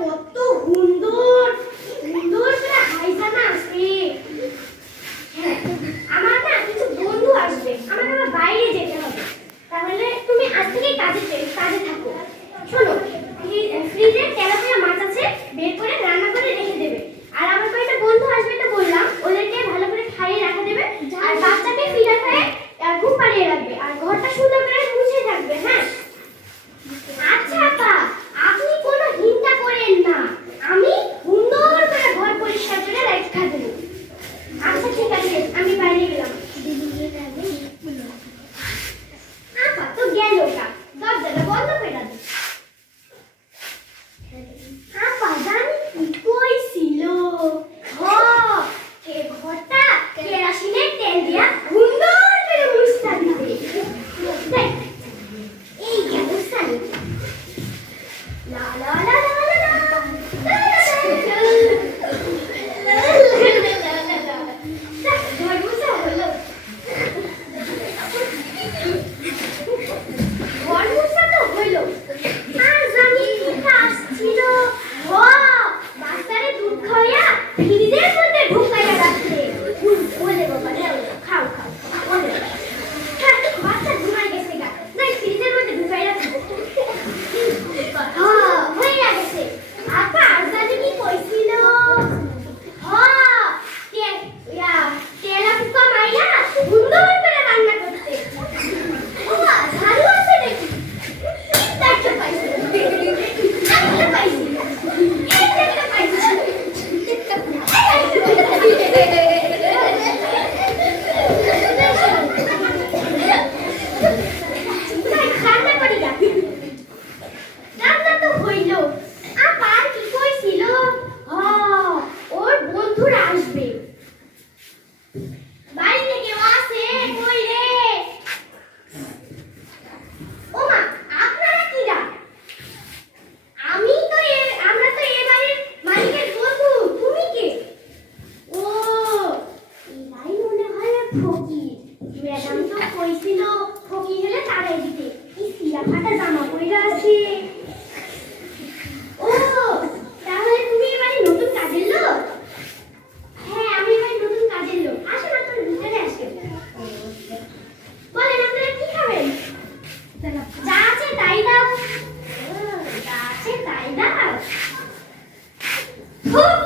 কত সুন্দর সুন্দর করে হাইজানা আসবে। হ্যাঁ, আমার না কিছু বন্ধু আসবে, আমার আবার বাইরে যেতে হবে। তাহলে তুমি আজ থেকে কাজে থাকো। শোনো, ফ্রিজে তেলাপিয়া মাছ আছে, বের করে রান্না করে রেখে দেবে। আর আমার কয়েকটা বন্ধু আসবে তো বললাম, ওদেরকে ভালো করে খাইয়ে রাখা দেবে। আর বাচ্চাকে ফিডার হয়ে ঘুম পাড়িয়ে রাখবে, আর ঘরটা সুন্দর করে মুছে থাকবে। হ্যাঁ, আচ্ছা আপা, আপনি কোনো চিন্তা করেন না, আমি সুন্দর করে ঘর পরিষ্কার করে রাখা দেব। আচ্ছা ঠিক আছে, আমি বাইরে গেলাম। আপা তো গেল কা, দরজাটা বন্ধ করে দাও। আপা জানি কই ছিল? এ ঘরটা কেরাসিনের তেল দিয়া সুন্দর করে মুছতে দিবে। দেখ, এই গেল সানি। লা লা লা লা লা লা ঘর মুছা হলো। ঘর মুছা তো হলো, আর জানি কি কাজ ছিল? বাচ্চারে দুধ খাওয়াইয়া ফ্রিজের মধ্যে ঢুকাইয়া রাখছে। ওলে বাবা রে, খাও খাও ওলে। হ্যাঁ, বাচ্চা ঘুমাই গেছে গা, নাই ফ্রিজের মধ্যে ঢুকাইয়া রাখছে। হয়ে গেছে। আপা জানি কি কইছিল? তেলা ফুকা মাইয়া সুন্দর করে রান্না করতে। ওমা, ঝাড়ু আছে নাকি? দেখতে পাইছি, দেখতে পাইছি, দেখতে পাইছি। রান্না করি গা, রান্না তো হইল। আপা কি কইছিল? ওর বন্ধুরা আসবে। বাড়িতে কেউ আছে? কই রে? ওমা, আপনারা কিরা? আমরা তো এই বাড়ির মালিকের বন্ধু। তুমি কে? ও, এরাই মনে হয় ফকির। ম্যাডাম তো কইছিল ফকির হলে তাড়াই দিতে। কি সিরা ফাটা জামা পইরা আছে। ও, তাহলে তুমি এই বাড়ির নতুন কাজের লোক? হ্যাঁ, আমি এই বাড়ির নতুন কাজের লোক। আসেন, আপনার ভিতরে আসেন। বলেন আপনারা কি খাবেন? যা আছে তাই দাও। যা আছে তাই দাও। খুব